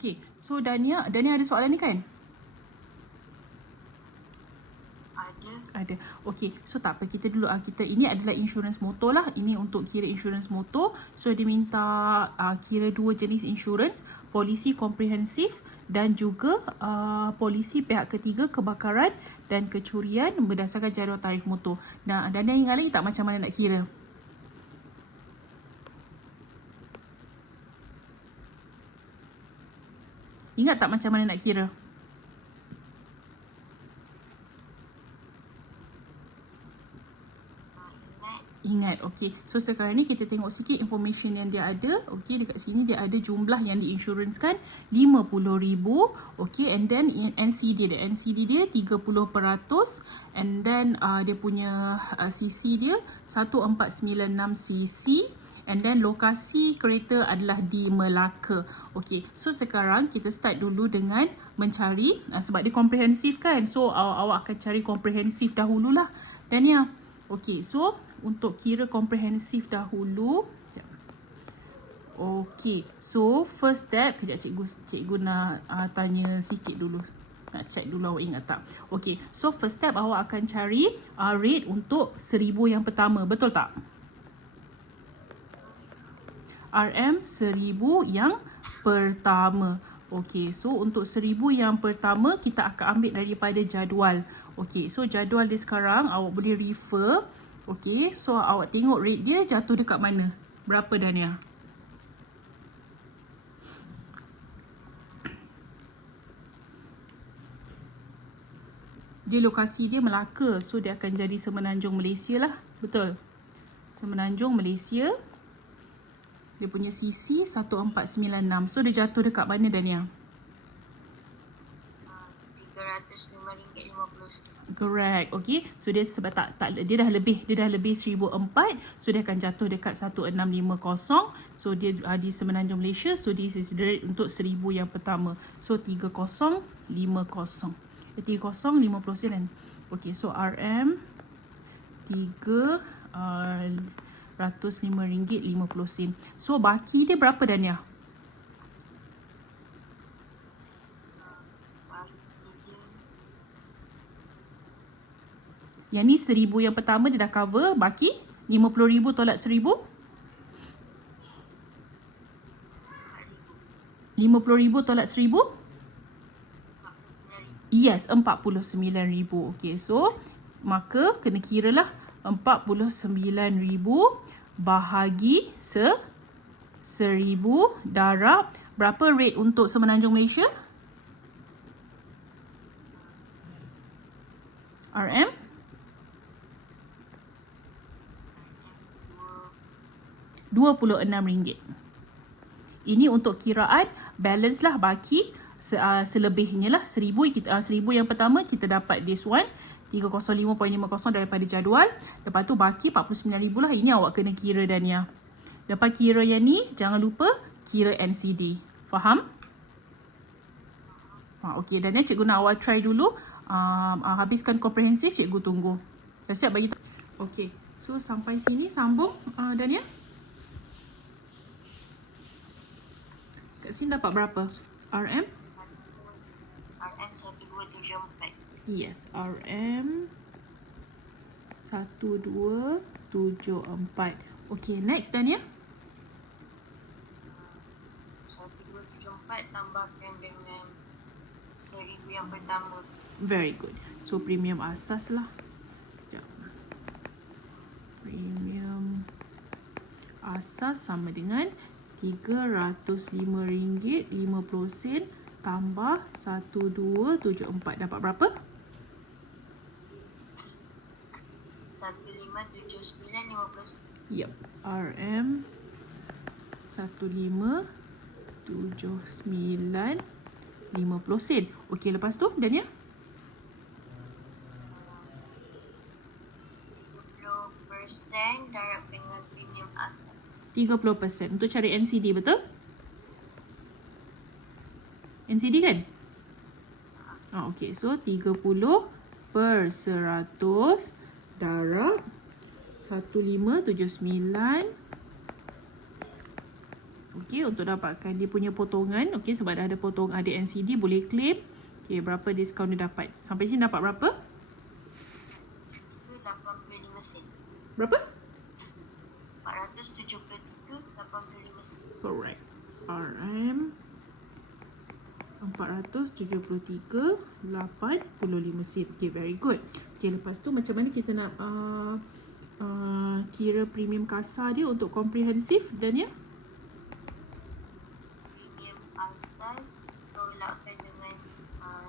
Okay, so Dania ada soalan ni kan? Ada. Okay, so tak apa, kita dulu kita ini adalah insurans motor lah. Ini untuk kira insurans motor. So dia minta kira dua jenis insurans, polisi komprehensif dan juga polisi pihak ketiga kebakaran dan kecurian berdasarkan jadual tarikh motor. Nah, Dania ingat lagi tak macam mana nak kira? Ingat tak macam mana nak kira? Ingat, okey. So sekarang ni kita tengok sikit information yang dia ada. Okey, dekat sini dia ada jumlah yang diinsurancekan 50,000. Okey, and then NCD dia 30%, and then dia punya CC dia 1496 cc. And then lokasi kereta adalah di Melaka. Okey, so sekarang kita start dulu dengan mencari sebab dia komprehensif kan. So awak akan cari komprehensif dahululah. Dania. Okey, so untuk kira komprehensif dahulu. Okey, so first step, kejap cikgu nak tanya sikit dulu. Nak check dulu awak ingat tak. Okey, so first step awak akan cari rate untuk 1000 yang pertama, betul tak? RM 1000 yang pertama. Okey, so untuk 1000 yang pertama kita akan ambil daripada jadual. Okey, so jadual dia sekarang awak boleh refer. Okey, so awak tengok rate dia jatuh dekat mana? Berapa Dania? Dia lokasi dia Melaka, so dia akan jadi Semenanjung Malaysia lah. Betul? Semenanjung Malaysia. Dia punya CC 1496. So dia jatuh dekat mana Dania? RM305.50. Correct. Okay. So dia sebab dia dah lebih 1004. So dia akan jatuh dekat 1650. So dia di Semenanjung Malaysia. So this is the rate untuk 1000 yang pertama. So 3050. 3050 sen. Okay. So RM RM305.50. So baki dia berapa Dania? Yang ni 1000 yang pertama dia dah cover. Baki 50,000 tolak 1000. 50,000 tolak 1000. Yes, 49,000. Okay, so maka kena kira lah 49,000 bahagi 1000 darab berapa rate untuk Semenanjung Malaysia? RM RM26. Ini untuk kiraan balance lah baki selebihnya lah 1000 yang pertama kita dapat this one 305.50 daripada jadual. Lepas tu baki 49,000 lah. Ini awak kena kira Dania. Lepas kira yang ni, jangan lupa kira NCD. Faham? Okey, Dania, cikgu nak awak try dulu. Habiskan komprehensif, cikgu tunggu. Dah siap bagi? Okey, so sampai sini sambung Dania. Kat sini dapat berapa? RM 1274. Yes, RM 1274. Okay, next Dania. 1274 tambahkan dengan 1000 yang pertama. Very good. So premium asas lah. Sekejap. Premium asas sama dengan RM305.50 tambah 1274. Dapat berapa? 1579.50. Yep, RM 1579.50 sen. Okey, lepas tu Dania? 30% darab dengan premium asas. 30% untuk cari NCD, betul? NCD kan? Okey, so 30 per 100 darab 1579. Okey, untuk dapatkan dia punya potongan. Okey, sebab dah ada potong ada NCD boleh claim. Okey, berapa diskaun dia dapat? Sampai sini dapat berapa? Itu 85 sen. Berapa? 473.85 sen. Correct. RM 473.85 sen. Okay, very good. Okay, lepas tu macam mana kita nak kira premium kasar dia untuk komprehensif dan ya? Premium asas tolakkan dengan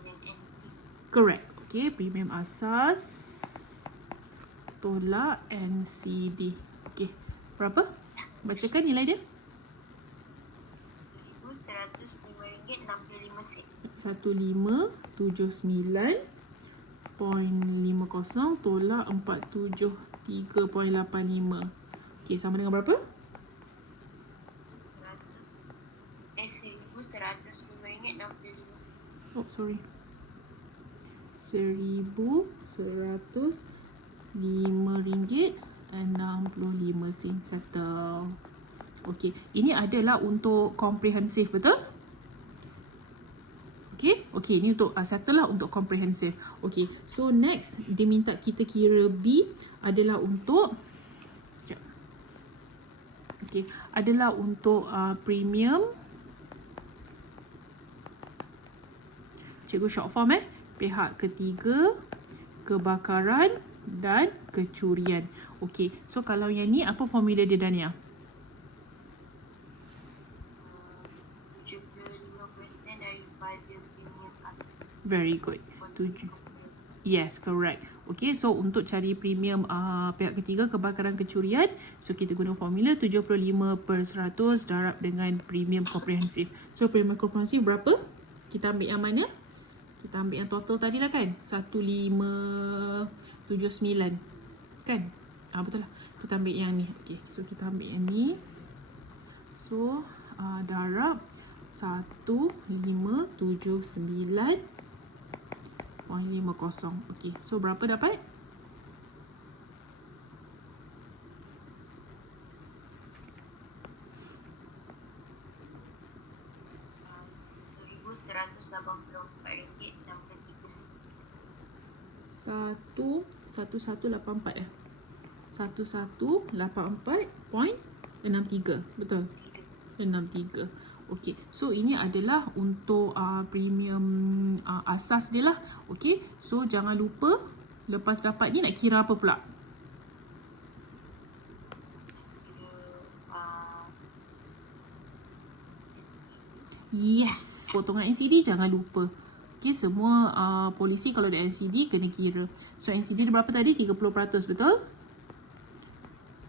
yang NC. Correct. Okay, premium asas tolak NCD. Okay, berapa? Bacakan nilai dia. RM105.65 sen. 1579.50 tolak 473.85. Okey, sama dengan berapa? RM1,105.65 sen. Oh, sorry. RM1,105.65. Settle. Okey, ini adalah untuk komprehensif, betul? Okey, okey, ini untuk settle lah untuk komprehensif. Okey, so next dia minta kita kira B adalah untuk okey, adalah untuk premium. Cikgu short form pihak ketiga, kebakaran dan kecurian. Okey, so kalau yang ni apa formula dia Dania? 75% daripada premium asas. Very good. Yes, correct. Okay, so untuk cari premium pihak ketiga kebakaran kecurian, so kita guna formula 75/100 darab dengan premium komprehensif. So premium komprehensif berapa? Kita ambil yang mana? Kita ambil yang total tadi lah kan? 1579. Kan? Betul lah. Kita ambil yang ni. Okay, so kita ambil yang ni. So darab 1579.50. Okey, so berapa dapat? RM1,184.63. 1184.63. Betul? 63. Okey, so ini adalah untuk premium asas dia lah. Okey, so jangan lupa lepas dapat ni nak kira apa pula? Yes, potongan NCD jangan lupa. Okey, semua polisi kalau ada NCD kena kira. So NCD dia berapa tadi? 30%, betul?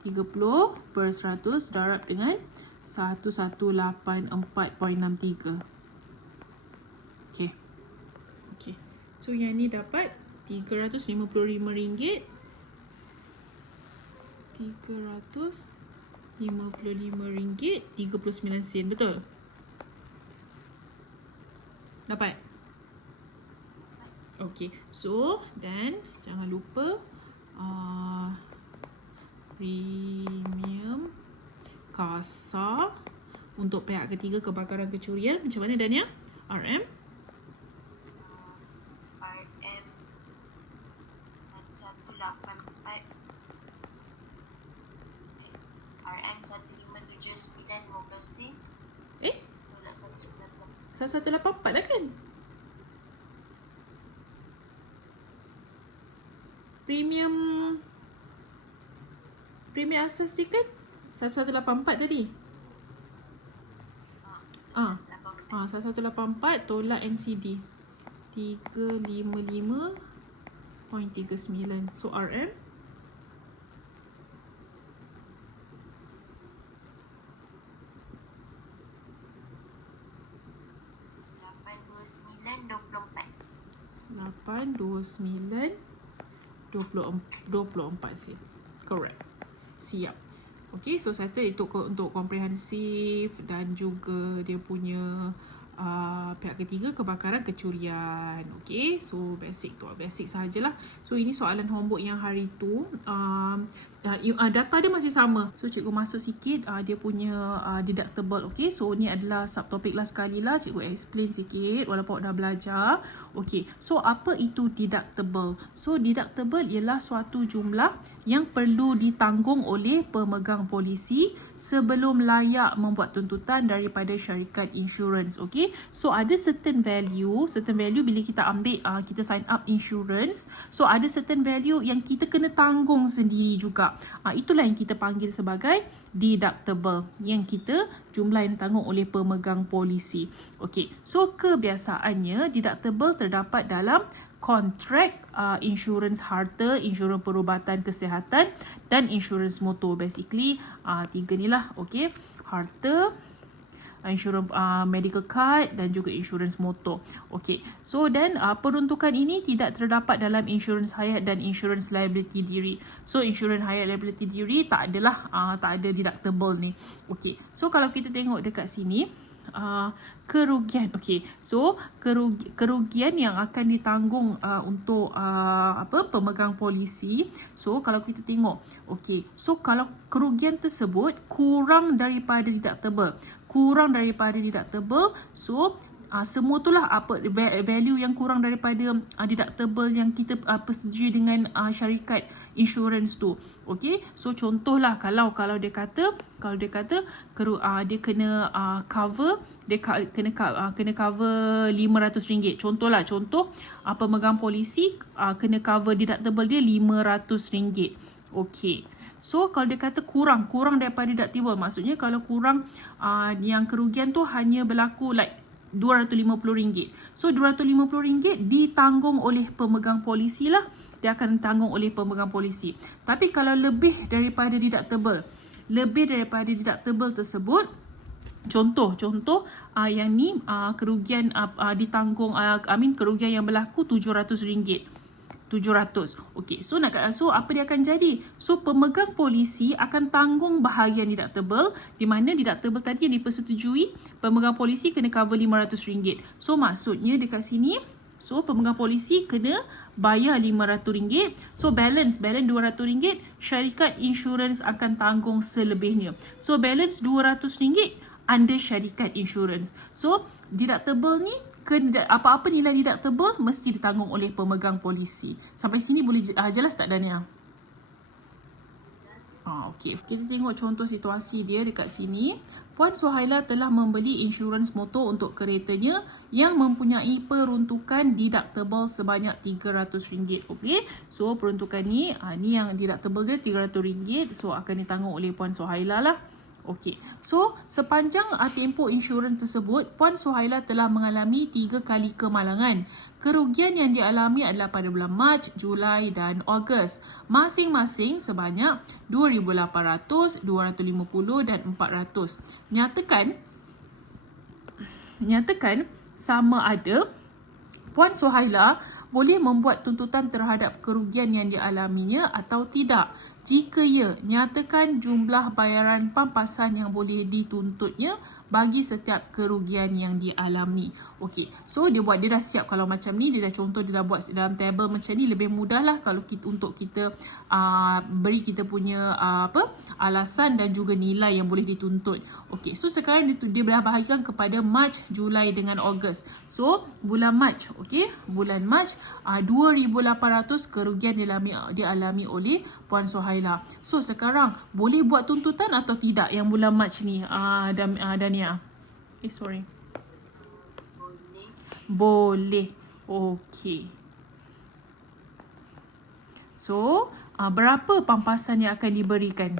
30% darab dengan 1184.63. Okey. Okey. So yang ni dapat RM355. RM355.39, betul? Dapat? Okey. So, dan jangan lupa premium kasar untuk pihak ketiga kebakaran kecurian. Macam mana Dania? RM? RM1,579.15. 1184 dah kan? Premium asas dia kan 1184 tadi. 1184 tolak NCD 355.39. So RM RM829.24 sen. Correct. Siap. Okay, so settle itu untuk komprehensif dan juga dia punya pihak ketiga, kebakaran, kecurian. Okay, so basic tu, basic sahajalah. So ini soalan homework yang hari tu. Data dia masih sama. So cikgu masuk sikit dia punya deductible. Okay, so ni adalah subtopik lah sekali lah. Cikgu explain sikit walaupun dah belajar. Okay, so apa itu deductible? So deductible ialah suatu jumlah yang perlu ditanggung oleh pemegang polisi sebelum layak membuat tuntutan daripada syarikat insurans. Okay, so ada certain value bila kita ambil kita sign up insurance, so ada certain value yang kita kena tanggung sendiri juga. Itulah yang kita panggil sebagai deductible, yang kita jumlah yang ditanggung oleh pemegang polisi. Okay, so kebiasaannya deductible terdapat dalam kontrak insurans harta, insurans perubatan kesihatan dan insurans motor. Basically tiga ni lah. Okay, harta, insurans medical card dan juga insurans motor. Okay, so dan peruntukan ini tidak terdapat dalam insurans hayat dan insurans liability diri. So insurans hayat liability diri tak adalah tak ada deductible ni. Okay, so kalau kita tengok dekat sini kerugian. Okay, so kerugian yang akan ditanggung untuk pemegang polisi. So kalau kita tengok, okay, so kalau kerugian tersebut kurang daripada deductible, so semua itulah value yang kurang daripada deductible yang kita persetujui dengan syarikat insurans tu. Okay, so contohlah kalau dia kata dia kena cover, dia kena cover RM500. Contoh pemegang polisi kena cover deductible dia RM500. Okay, so kalau dia kata kurang daripada deductible, maksudnya kalau kurang yang kerugian tu hanya berlaku like RM250. So RM250 ditanggung oleh pemegang polisi lah. Dia akan ditanggung oleh pemegang polisi. Tapi kalau lebih daripada deductible tersebut, contoh yang ni kerugian ditanggung, kerugian yang berlaku RM700. Okay, so apa dia akan jadi? So pemegang polisi akan tanggung bahagian deductible, di mana deductible tadi yang dipersetujui, pemegang polisi kena cover RM500. So maksudnya dekat sini, so pemegang polisi kena bayar RM500. So balance RM200, syarikat insurans akan tanggung selebihnya. So balance RM200 under syarikat insurans. So deductible ni, apa-apa nilai deductible mesti ditanggung oleh pemegang polisi. Sampai sini boleh jelas tak, Dania? Okey, kita tengok contoh situasi dia dekat sini. Puan Suhaila telah membeli insurans motor untuk keretanya yang mempunyai peruntukan deductible sebanyak RM300. Okey, so peruntukan ni yang deductible dia RM300, so akan ditanggung oleh Puan Suhaila lah. Okey, so sepanjang tempoh insurans tersebut, Puan Suhaila telah mengalami 3 kali kemalangan. Kerugian yang dialami adalah pada bulan Mac, Julai dan Ogos, masing-masing sebanyak RM2,800, RM250 dan RM400. Nyatakan sama ada Puan Suhaila boleh membuat tuntutan terhadap kerugian yang dialaminya atau tidak. Jika ya, nyatakan jumlah bayaran pampasan yang boleh dituntutnya bagi setiap kerugian yang dialami. Okey, so dia dah siap. Kalau macam ni, dia dah buat dalam table macam ni, lebih mudah lah kalau untuk kita beri kita punya alasan dan juga nilai yang boleh dituntut. Okey, so sekarang dia dah bahagikan kepada Mac, Julai dengan Ogos. So bulan Mac, okey, bulan Mac RM2,800 kerugian dialami oleh Puan Suhaila. So sekarang boleh buat tuntutan atau tidak yang bulan Mac ni, Dania? Sorry. Boleh. Okey. So berapa pampasan yang akan diberikan?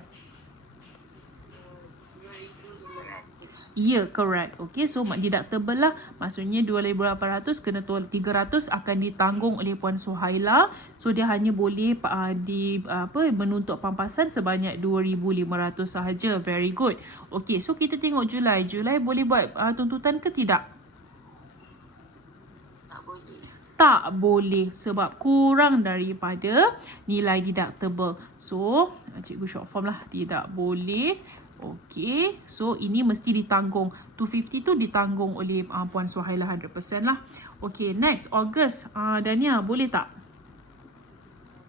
Ya, correct. Okay, so deductible lah. Maksudnya RM2,800 kena RM300 akan ditanggung oleh Puan Suhaila. So dia hanya boleh menuntut pampasan sebanyak RM2,500 sahaja. Very good. Okay, so kita tengok Julai. Julai boleh buat tuntutan ke tidak? Tak boleh sebab kurang daripada nilai deductible. So cikgu short form lah, tidak boleh. Okay, so ini mesti ditanggung. 250 tu ditanggung oleh Puan Suhaila 100% lah. Okay, next August. Dania, boleh tak?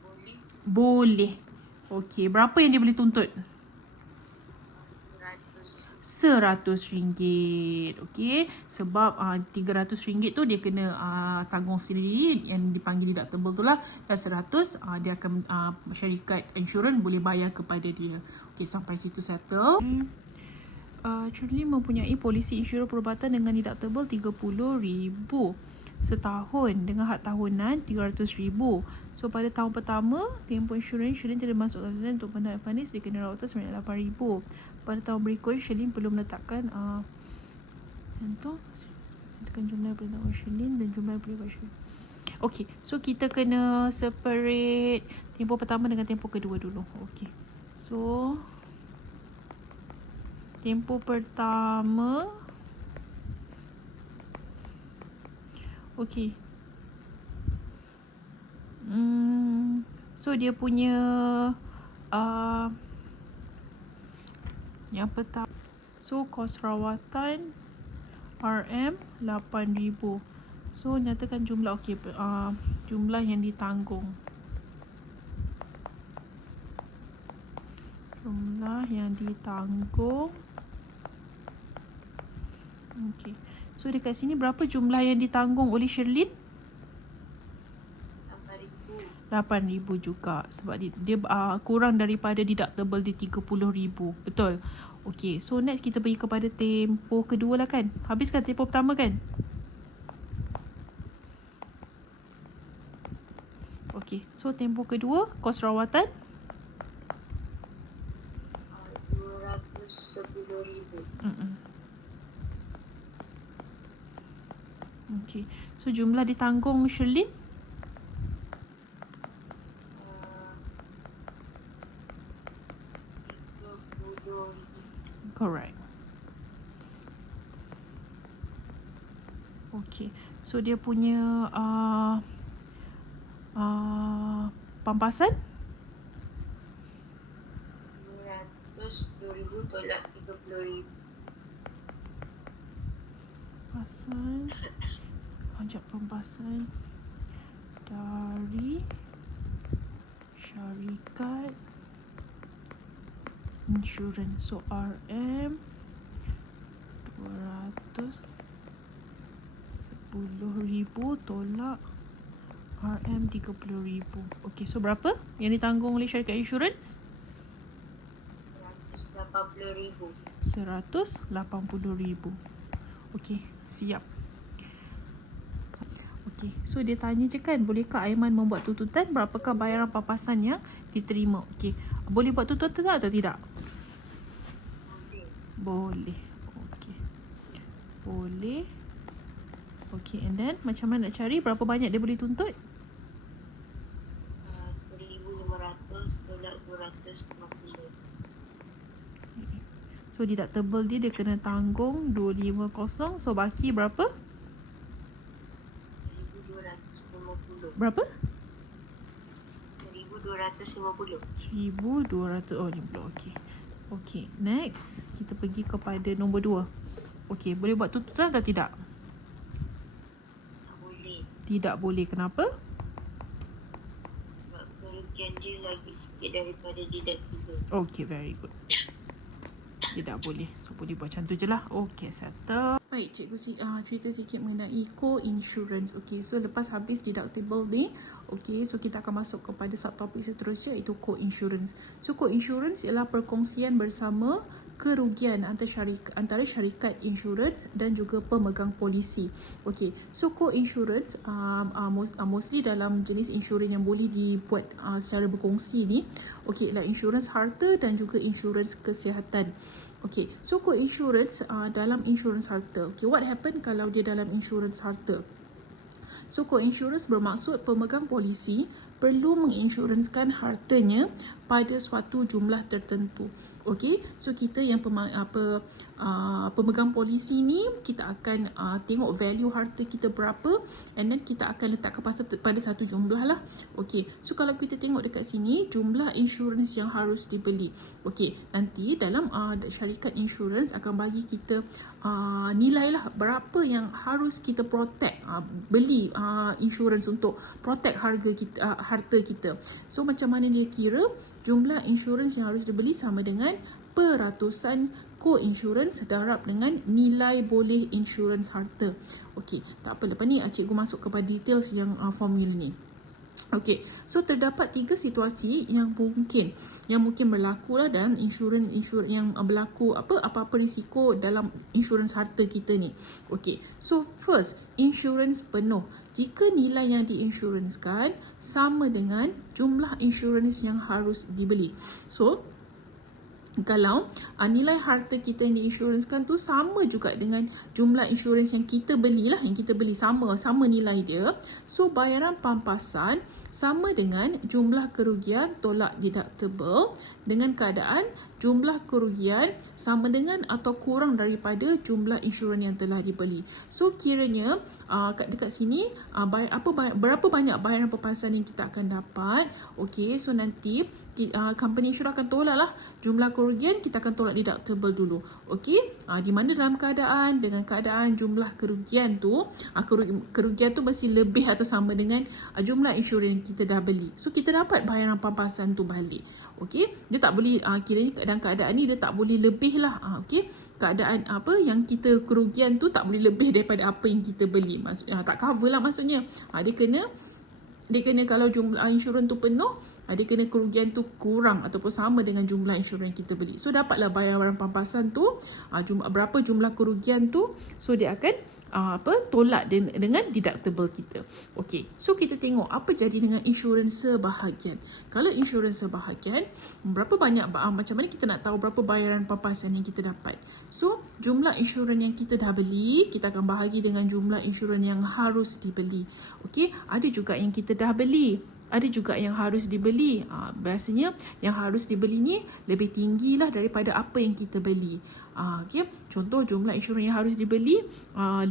Boleh. Boleh. Okay, berapa yang dia boleh tuntut? 100 ringgit. Okay, sebab RM300 tu dia kena tanggung sendiri yang dipanggil deductible tu lah. Dan 100 dia akan syarikat insurans boleh bayar kepada dia. Okay, sampai situ settle. Shirley mempunyai polisi insurans perubatan dengan deductible RM30,000 setahun dengan had tahunan RM300,000. So pada tahun pertama tempoh insurans Shirley tidak masuk dalam untuk penat panis dia kena rawatan RM98,000. Pada tahun berikutnya Shirley perlu meletakkan contoh tekan jumlah perintah Shirley dan jumlah perintah Shirley. Okay, so kita kena separate tempoh pertama dengan tempoh kedua dulu. Okay, so tempoh pertama, okay. So dia punya yang pertama, so kos rawatan RM8,000. So nyatakan jumlah, okay, jumlah yang ditanggung. Jumlah yang ditanggung. Okay, so dekat sini berapa jumlah yang ditanggung oleh Shirley? 8,000 juga sebab dia kurang daripada deductible di 30,000. Betul. Okey, so next kita pergi kepada tempoh kedua lah kan. Habiskan tempoh pertama kan? Okey, so tempoh kedua kos rawatan RM210,000. Okey, so jumlah ditanggung Shirley? Correct. Okay, so dia punya pampasan? RM210,000 tolak RM30,000. Pampasan. Sekejap, pampasan dari syarikat insurans. So RM 210,000 tolak RM 30,000. Okey, so berapa yang ditanggung oleh syarikat insurans? RM180,000. 180,000. Okey, siap. Okey, so dia tanya je kan, bolehkah Aiman membuat tuntutan? Berapakah bayaran pampasan yang diterima? Okey, boleh buat tuntutan atau tidak? Boleh. Okey. Boleh. Okey, and then macam mana nak cari berapa banyak dia boleh tuntut? 1,500 tolak 250. So deductible dia kena tanggung 250. So baki berapa? 1,250. Berapa? 1,250. 1,250. Okey. Okey, next kita pergi kepada nombor 2. Okey, boleh buat tuntutan atau tidak? Tak boleh. Tidak boleh. Kenapa? Sebab kerugian dia lagi sikit daripada deductible. Okey, very good. Tidak boleh. So boleh buat macam tu je lah. Okey, settle. Baik, cikgu cerita sikit mengenai co-insurance. Okey, so lepas habis deductible ni, okey, so kita akan masuk kepada subtopik seterusnya iaitu co-insurance. So co-insurance ialah perkongsian bersama kerugian antara syarikat insurans dan juga pemegang polisi. Okey, so co-insurance mostly dalam jenis insurans yang boleh dibuat secara berkongsi ni, okey, ialah insurans harta dan juga insurans kesihatan. Okay, so co-insurance dalam insurans harta. Okay, what happen kalau dia dalam insurans harta? So co-insurance bermaksud pemegang polisi perlu menginsurансkan hartanya pada suatu jumlah tertentu. Okey, so kita yang pemegang polisi ni, kita akan tengok value harta kita berapa, and then kita akan letakkan pada satu jumlah lah. Okey, so kalau kita tengok dekat sini, jumlah insurans yang harus dibeli. Okey, nanti dalam syarikat insurans akan bagi kita nilai lah berapa yang harus kita protect, beli insurans untuk protect harta kita. So macam mana dia kira? Jumlah insurans yang harus dibeli sama dengan peratusan co-insurance darab dengan nilai boleh insurans harta. Okey, tak apa, lepas ni cikgu masuk kepada details yang formula ni. Okey, so terdapat 3 situasi yang mungkin berlaku lah dalam insurans yang berlaku apa-apa risiko dalam insurans harta kita ni. Okey, so first, insurans penuh. Jika nilai yang diinsuranskan sama dengan jumlah insurans yang harus dibeli. So kalau nilai harta kita yang diinsuranskan tu sama juga dengan jumlah insurans yang kita beli sama nilai dia, so bayaran pampasan sama dengan jumlah kerugian tolak deductible dengan keadaan jumlah kerugian sama dengan atau kurang daripada jumlah insurans yang telah dibeli. So kiranya dekat sini berapa banyak bayaran pampasan yang kita akan dapat. Okey, so nanti company insurans akan tolak lah jumlah kerugian, kita akan tolak deductible dulu. Okey, di mana dalam keadaan jumlah kerugian tu mesti lebih atau sama dengan jumlah insurans yang kita dah beli. So kita dapat bayaran pampasan tu balik. Okey, dia tak boleh kiranya dalam keadaan ni dia tak boleh lebih lah. Okey, keadaan yang kita kerugian tu tak boleh lebih daripada apa yang kita beli. Tak cover lah maksudnya. Dia kena kalau jumlah insurans tu penuh, dia kena kerugian tu kurang ataupun sama dengan jumlah insurans yang kita beli. So dapatlah bayaran pampasan tu, berapa jumlah kerugian tu, so dia akan tolak dengan deductible kita. Okey, so kita tengok apa jadi dengan insurans sebahagian. Kalau insurans sebahagian, berapa banyak macam mana kita nak tahu berapa bayaran pampasan yang kita dapat? So jumlah insurans yang kita dah beli, kita akan bahagi dengan jumlah insurans yang harus dibeli. Okey, ada juga yang kita dah beli, ada juga yang harus dibeli. Biasanya yang harus dibeli ni lebih tinggi lah daripada apa yang kita beli. Okay. Contoh jumlah insurans yang harus dibeli 50,000.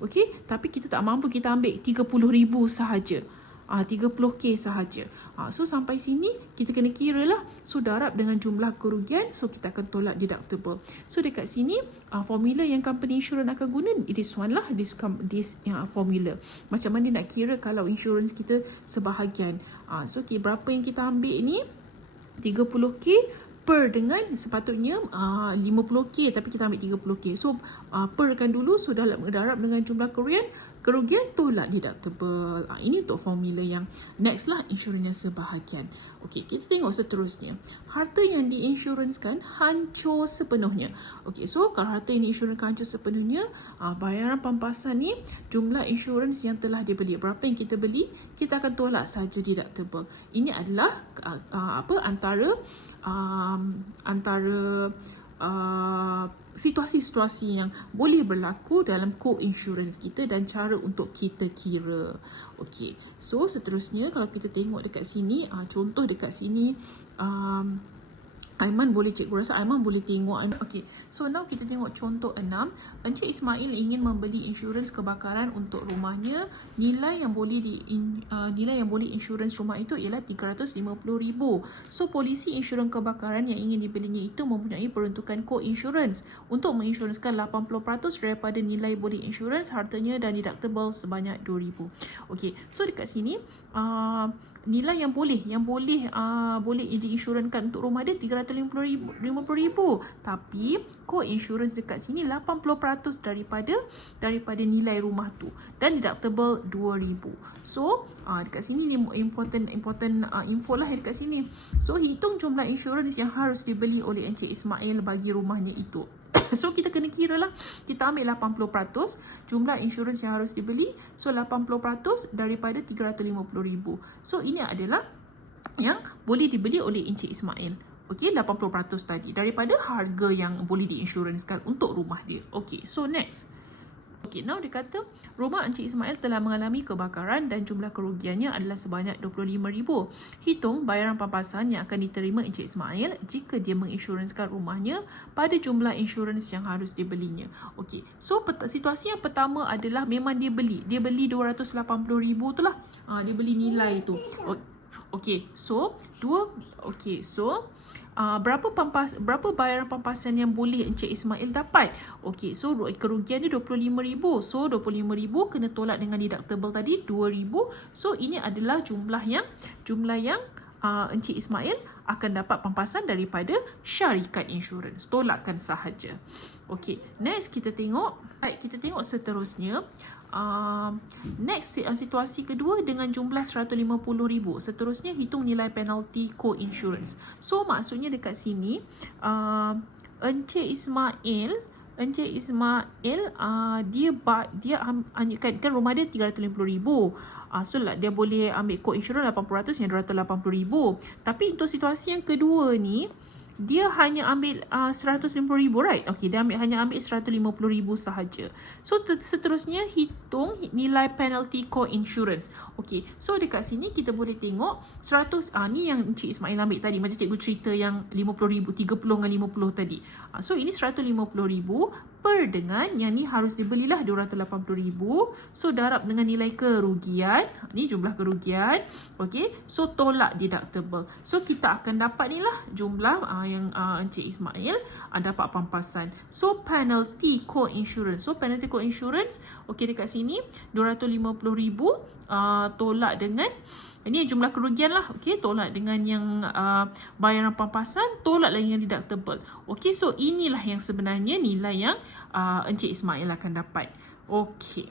Okay. Tapi kita tak mampu, kita ambil 30,000 sahaja. 30K sahaja. So sampai sini kita kena kira lah. So darab dengan jumlah kerugian, so kita akan tolak deductible. So dekat sini formula yang company insurance akan guna this one lah, this formula. Macam mana nak kira kalau insurans kita sebahagian. So berapa yang kita ambil ni 30K per dengan sepatutnya 50K, tapi kita ambil 30K. So perkan dulu, so darab dengan jumlah kerugian tolak deductible. Ini untuk formula yang next lah, insurans yang sebahagian. Okey, kita tengok seterusnya. Harta yang diinsuranskan hancur sepenuhnya. Okey, so kalau harta yang diinsuranskan hancur sepenuhnya, bayaran pampasan ni jumlah insurans yang telah dibeli. Berapa yang kita beli, kita akan tolak saja deductible. Ini adalah antara situasi-situasi yang boleh berlaku dalam co-insurance kita dan cara untuk kita kira. Okey, so seterusnya kalau kita tengok dekat sini, contoh dekat sini, cikgu rasa Aiman boleh tengok. Okey, so now kita tengok contoh 6. Encik Ismail ingin membeli insurans kebakaran untuk rumahnya. Nilai yang boleh insurans rumah itu ialah 350,000. So polisi insurans kebakaran yang ingin dibelinya itu mempunyai peruntukan co-insurance untuk menginsuranskan 80% daripada nilai boleh insurans hartanya dan deductible sebanyak 2,000. Okey, so dekat sini nilai yang boleh diinsurankan untuk rumah dia 350,000, tapi co-insurance dekat sini 80% daripada nilai rumah tu dan deductible 2,000. So dekat sini ni important info lah dekat sini. So hitung jumlah insurans yang harus dibeli oleh Encik Ismail bagi rumahnya itu. So kita kena kira lah, kita ambil 80% jumlah insurans yang harus dibeli. So 80% daripada 350,000. So ini adalah yang boleh dibeli oleh Encik Ismail. Okey, 80% tadi daripada harga yang boleh diinsuranskan untuk rumah dia. Okey, so next. Okey, now dia kata rumah Encik Ismail telah mengalami kebakaran dan jumlah kerugiannya adalah sebanyak 25,000. Hitung bayaran pampasan yang akan diterima Encik Ismail jika dia menginsurансkan rumahnya pada jumlah insurans yang harus dibelinya. Okey, so situasi yang pertama adalah memang dia beli 280,000 tu lah. Dia beli nilai tu. Okey, so berapa bayaran pampasan yang boleh Encik Ismail dapat? Okey, so kerugian dia 25,000. So 25,000 kena tolak dengan deductible tadi 2,000. So ini adalah jumlah yang Encik Ismail akan dapat pampasan daripada syarikat insurans. Tolakkan sahaja. Okey, next kita tengok seterusnya. Next situasi kedua dengan jumlah 150,000. Seterusnya hitung nilai penalty co-insurance. So maksudnya dekat sini Encik Ismail dia kan rumah dia 350,000. So dia boleh ambil co-insurance 80% yang 280,000. Tapi untuk situasi yang kedua ni dia hanya ambil 150,000, right? Okey, dia hanya ambil 150,000 sahaja. So seterusnya hitung nilai penalty co-insurance. Okey, so dekat sini kita boleh tengok 100 ni yang Encik Ismail ambil tadi, macam cikgu cerita yang 50,000, 30 dengan 50 tadi. So ini 150,000 per dengan yang ni harus dibelilah 280,000. So darab dengan nilai kerugian. Ni jumlah kerugian. Okey, so tolak deductible. So kita akan dapat ni lah jumlah yang Encik Ismail dapat pampasan. So penalty co-insurance. So penalty co-insurance, okey, dekat sini 250,000 tolak dengan ini jumlah kerugian lah. Okey, tolak dengan yang bayaran pampasan, tolak lagi yang deductible. Okey, so inilah yang sebenarnya nilai yang Encik Ismail akan dapat. Okey.